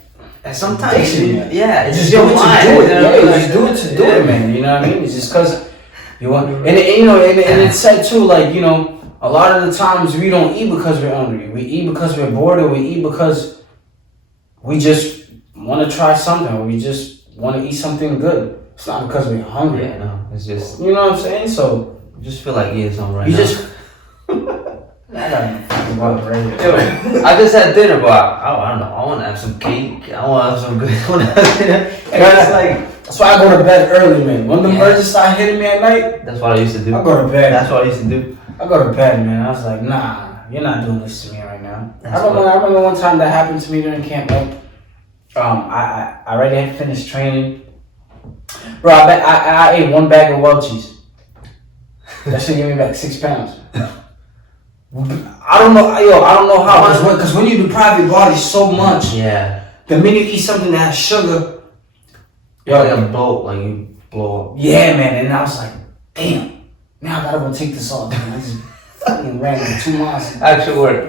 sometimes it's just do it to do it, man. You know what I mean? It's just cause you want, and it's said too, like, a lot of the times we don't eat because we're hungry. We eat because we're bored, or we eat because we just want to try something, or we just want to eat something good. It's not because we're hungry. Yeah, no, it's just, you know what I'm saying? So you just feel like eating something right you now. just. I gotta think about it right here. I just had dinner, but I don't know. I want to have some cake. I want to have some good. And it's like, that's why I go to bed early, man. When the birds start hitting me at night, that's what I used to do. I go to bed. That's what I used to do. I go to bed, man. I was like, nah. you're not doing this to me right now. That's I remember one time that happened to me during camp. Like, I already had finished training. Bro, I ate one bag of wild cheese. That shit gave me back 6 pounds. I don't know how. Because when you deprive your body so much, Yeah. the minute you eat something that has sugar, Like a blow, like you blow up. yeah, man. And I was like, damn, now I gotta go take this off. Man. I just fucking ran like 2 miles. Actual work.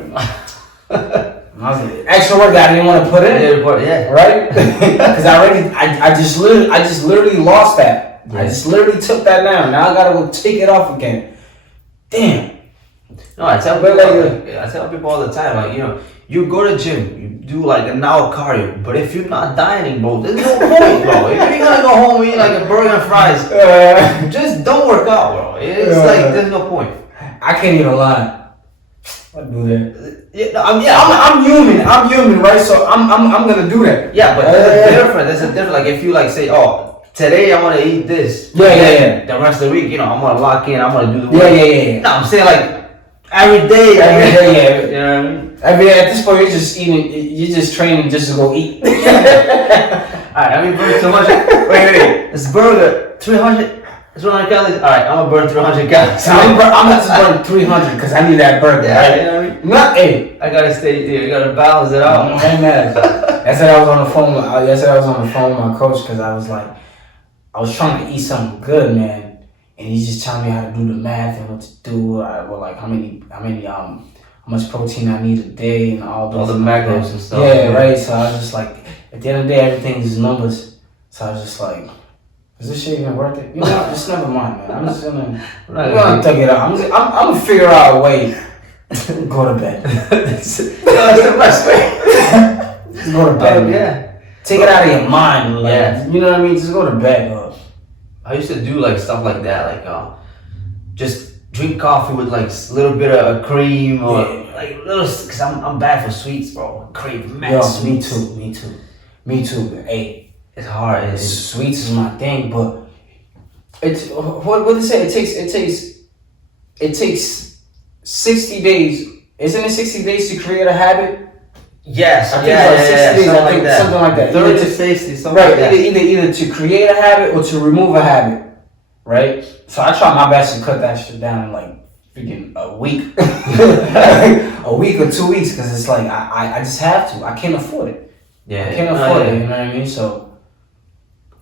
I was like, extra work that I didn't want to put in. Yeah. Right? Because I just literally lost that. Yeah. I just literally took that down. Now I gotta go take it off again. Damn. No, I tell people all the time, like, you know, you go to gym, you do like an hour cardio, but if you're not dieting, bro, there's no point, bro. If you're gonna go home and eat like a burger and fries, just don't work out, bro. It's like there's no point. I can't even lie. I do that. I'm human. I'm human, right? So I'm gonna do that. Yeah, but there's a difference. There's a difference. Like if you like say, oh, today I want to eat this. Yeah. The rest of the week, you know, I'm gonna lock in. I'm gonna do the work. Yeah. No, I'm saying like every day. Yeah. You know what I mean? I mean, at this point, you're just eating. You're just training just to go eat. Alright, I mean, burn so much. Wait. This burger, 300 calories. Alright, I'm gonna burn 300 calories. I'm gonna burn 300 because I need that burger. Yeah, right? you know what I mean? Not eight. I gotta stay here. You gotta balance it out. I ain't mad at you. I said I was on the phone. With my coach because I was like, I was trying to eat something good, man, and he's just telling me how to do the math and what to do. Like how much protein I need a day and all the those macros and stuff. Yeah, right. So I was just like, at the end of the day, everything is numbers. So I was just like, is this shit even worth it? You know, just never mind, man. I'm gonna thug it out. I'm gonna figure out a way. Go to bed. That's the best way. Just go to bed. Yeah. Take it out of your mind. Like, Yeah. You know what I mean? Just go to bed. I used to do like stuff like that, like just drink coffee with like a little bit of cream or like little, cause I'm bad for sweets, bro. I crave mad sweets. Me too. Hey, it's hard. Sweets is my thing, but it's what they say. It takes 60 days. Isn't it 60 days to create a habit? Yes, I think 60 days. Something like that. 30 to 60, something right, like that. Either to create a habit or to remove a habit. Right? So I try my best to cut that shit down in like freaking a week. A week or 2 weeks, because it's like I just have to. I can't afford it. Yeah. I can't afford it, you know what I mean? So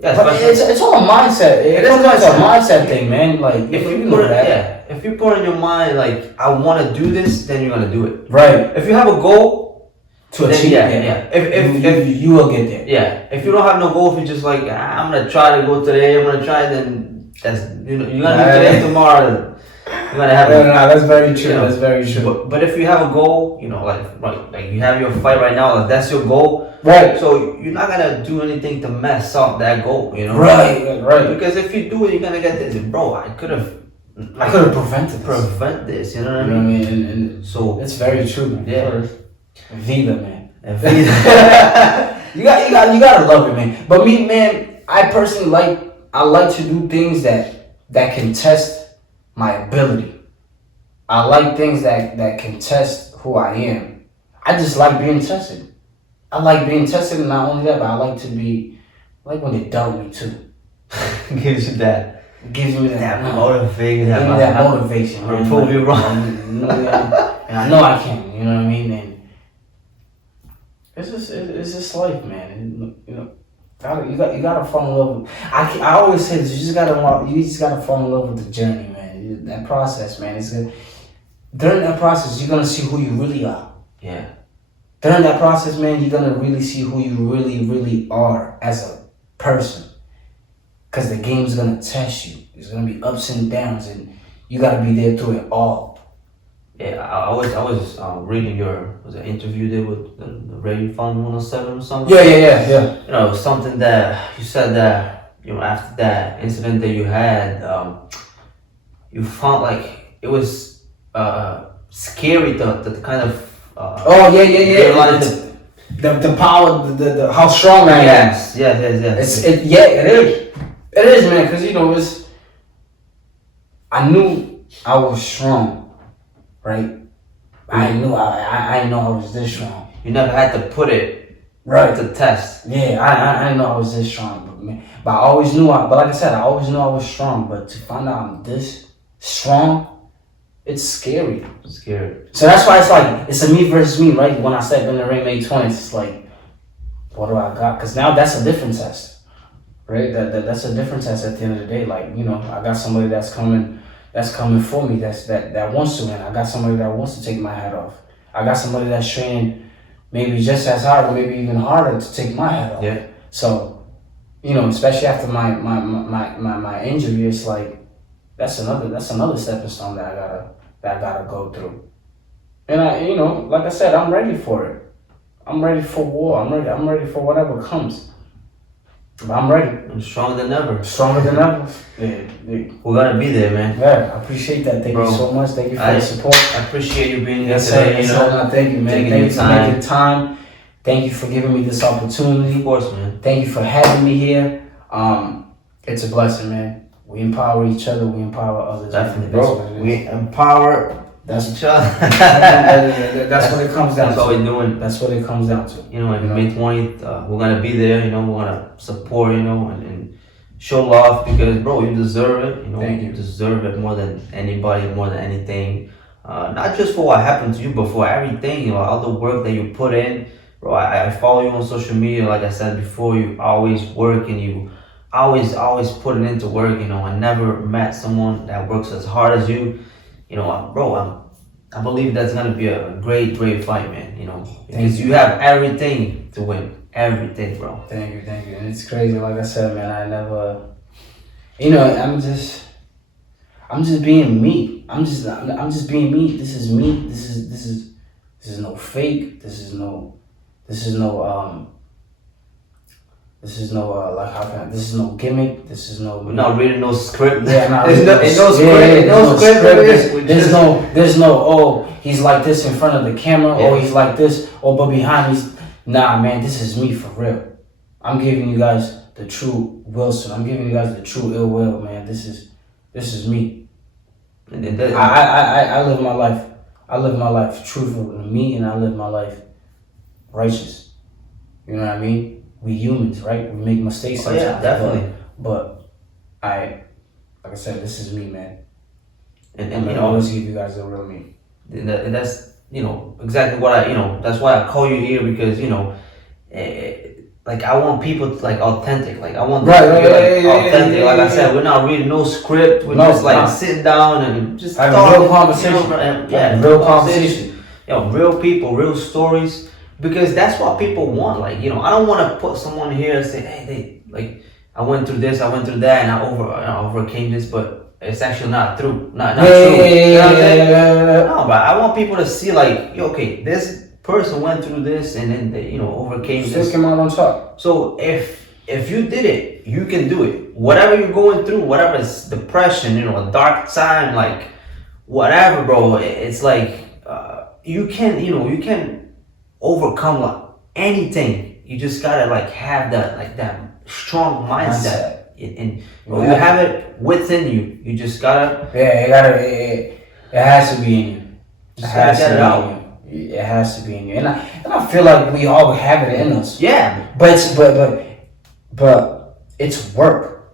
yeah, but it's all a mindset. It comes down to a mindset thing, man. Like if you put in your mind like I wanna do this, then you're gonna do it. Right. If you have a goal to achieve it, if you will get there. Yeah. If you don't have no goal, if you're just like I'm gonna try to go today, I'm gonna try, then that's you're gonna do today, tomorrow. You're gonna have no, that's very true. That's very true. But if you have a goal, you know, like you have your fight right now, like that's your goal. Right. So you're not gonna do anything to mess up that goal, you know. Right. Because if you do it, you're gonna get this. Bro, I could have prevented this. You know what I mean? And so it's very true, man. Yeah. Vida, man. you gotta love it, man. But me, man, I personally like to do things that can test my ability. I like things that can test who I am. I just like being tested. I like being tested, and not only that, but I like when they doubt me too. Gives you that. Gives me that motivation. That motivation. Prove you wrong. And I know I can. You know what I mean? And it's just life, man. You know, you gotta fall in love with. I always say this. You just gotta fall in love with the journey, man. That process, man. It's good. During that process, you're gonna see who you really are. Yeah. During that process, man, you're gonna really see who you really are as a person. Cause the game's gonna test you. There's gonna be ups and downs, and you gotta be there through it all. Yeah, I was reading your interview you did with the Radio Fund 107 or something. Yeah. You know, something that you said that, you know, after that incident that you had, you found like it was scary the kind of The power, the how strong I am. Yes. It is, man. Because you know, I knew I was strong, right? I know I was this strong. You never had to put it Right. to test. Yeah, I didn't know I was this strong, but man, but I always knew but like I said, I always knew I was strong, but to find out I'm this strong, it's scary. Scared. So that's why it's like, it's a me versus me, right? When I step in the ring May 20th, it's like, what do I got? Because now that's a different test, right? That's a different test at the end of the day. Like, you know, I got somebody that's coming for me, that wants to win. I got somebody that wants to take my hat off. I got somebody that's training maybe just as hard or maybe even harder to take my hat off. Yeah. So, you know, especially after my injury, it's like that's another stepping stone that I gotta go through. And you know, like I said, I'm ready for it. I'm ready for war. I'm ready for whatever comes. I'm ready. I'm stronger than ever. Stronger than ever. Yeah. We gotta be there, man. Yeah, I appreciate that. Thank Bro, you so much. Thank you for the support. I appreciate you being here Yes, sir. today. Yes, sir. No, thank you, man. Taking Thank your you for time. making time. Thank you for giving me this opportunity. Of course, man. Thank you for having me here. It's a blessing, man. We empower each other. We empower others. Definitely, That's bro. what it is. We empower That's each other. that's what it comes down That's to. what we're doing. That's what it comes down to. You know, on May 20th, we're gonna be there. You know, we're gonna support. You know, and show love because, bro, you deserve it. You know, Thank you. deserve it more than anybody, more than anything. Not just for what happened to you, but for everything. You know, all the work that you put in, bro. I follow you on social media. Like I said before, you always work and you always put it into work. You know, I never met someone that works as hard as you. You know, bro, I believe that's gonna be a great fight, man. You know, because you have everything to win. Everything, bro. Thank you. And it's crazy. Like I said, man, I never, you know, I'm just being me. I'm just being me. This is me. This is no fake. This is no like how can this is no gimmick. This is no. We're not reading no script. Yeah, not there's reading no script. No script. There's no. Oh, he's like this in front of the camera. Yeah. Oh, he's like this. Oh, but behind he's. Nah, man, this is me for real. I'm giving you guys the true Wilson. I'm giving you guys the true ill will, man. This is me. And then I live my life. I live my life truthful to me, and I live my life righteous. You know what I mean? We humans, right? We make mistakes sometimes. yeah, definitely. But like I said, this is me, man. And I'm you gonna know, always give you guys the real me. and that's, you know, exactly what that's why I call you here, because, you know, like I want people to, like, authentic. Like I want them to be like authentic. Like I said, we're not reading no script. We're just like sitting down and just have talk, a real conversation. You know, Yeah, real conversation. You know, real people, real stories, because that's what people want. Like, you know, I don't want to put someone here and say, hey, they like I went through this, I went through that, and I overcame this, but it's actually not true. Not true. You know what I'm saying? No, but I want people to see, like, okay, this person went through this and then they, you know, overcame Still this. came out on top. So if you did it, you can do it. Whatever you're going through, whatever is depression, you know, a dark time, like whatever, bro. It's like you can overcome like anything. You just gotta like have that strong mindset. And you have it within you. You just gotta. Yeah, it has to be in you. It has to get it be out. in you. It has to be in you, and I feel like we all have it in us. Yeah. But it's work.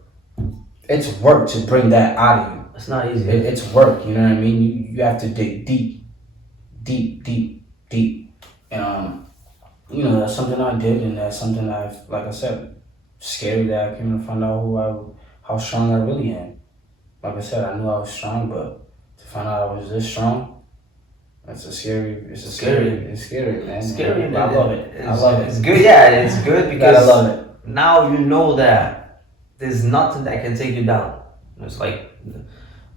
It's work to bring that out of you. It's not easy. It's work. You know what I mean? You have to dig deep, and you know, that's something I did, and that's something like I said, scary that I came to find out how strong I really am. Like I said, I knew I was strong, but to find out I was this strong. It's scary, man. It's scary. I love it. I love it. It's good. Yeah, it's good because I love it. now you know that there's nothing that can take you down. It's like,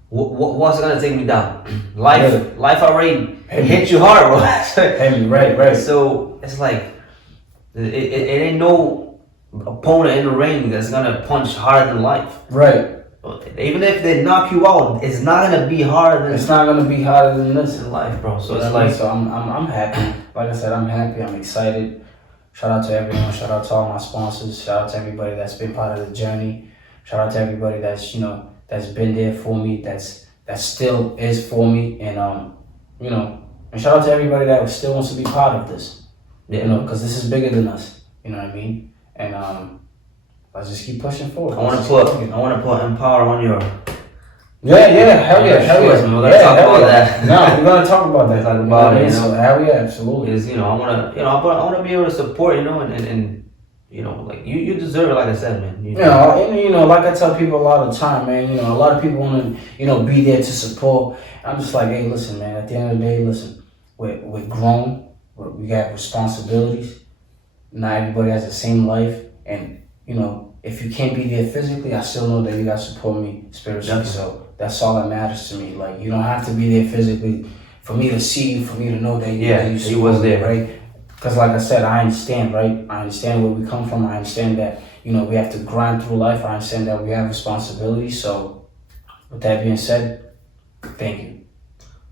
what's gonna take me down? Life already hit you hard, bro. Heavy, right. So it's like it ain't no opponent in the ring that's gonna punch harder than life. Right. Even if they knock you out, it's not gonna be harder than. It's not gonna be harder than this in life, bro. So it's like, so I'm happy. Like I said, I'm happy. I'm excited. Shout out to everyone. Shout out to all my sponsors. Shout out to everybody that's been part of the journey. Shout out to everybody that's that's been there for me. That still is for me. And And shout out to everybody that still wants to be part of this. Yeah. You know, because this is bigger than us. You know what I mean? And let's just keep pushing forward. I want to put empower on your. Hell yeah. We're gonna talk about that. No, we're gonna talk about that. Talk about it, you So, know. hell yeah, absolutely. Because I want to be able to support, and like you deserve it. Like I said, man. Like I tell people a lot of the time, man. A lot of people want to, be there to support. I'm just like, hey, listen, man. At the end of the day, listen, we're grown. We got responsibilities. Not everybody has the same life, and if you can't be there physically, I still know that you guys support me spiritually. So that's all that matters to me. Like, you don't have to be there physically for me to see you, for me to know that you was there, right? Because like I said, I understand, right? I understand where we come from. I understand that we have to grind through life. I understand that we have responsibilities. So with that being said, thank you.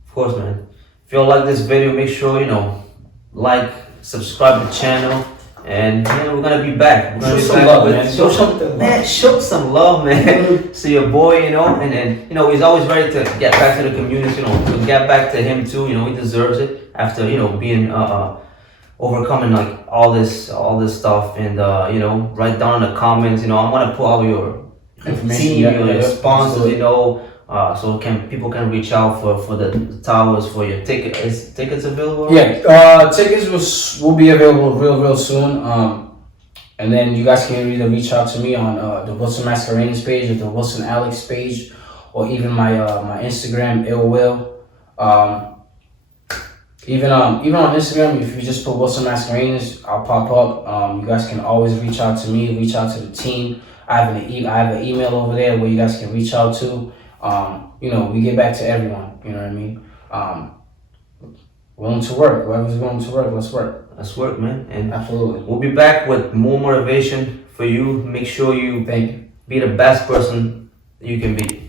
Of course, man. If you all like this video, make sure like, subscribe to the channel. And we're gonna be back. Show some love, man. Show some love, man. So your boy, and he's always ready to get back to the community. To get back to him too. He deserves it after being overcoming like all this stuff. And write down in the comments. I'm gonna put all your information, your sponsors. So people can reach out for the towers for your ticket. Is tickets available? Yeah, tickets will be available real soon. And then you guys can either reach out to me on the Wilson Mascarenas page or the Wilson Alex page, or even my Instagram, Ill Will. Even on Instagram, if you just put Wilson Mascarenas, I'll pop up. You guys can always reach out to me, reach out to the team. I have an email over there where you guys can reach out to. We get back to everyone, you know what I mean? Willing to work, whoever's willing to work, let's work. Let's work, man. And absolutely. We'll be back with more motivation for you. Make sure you Thank you. be the best person you can be.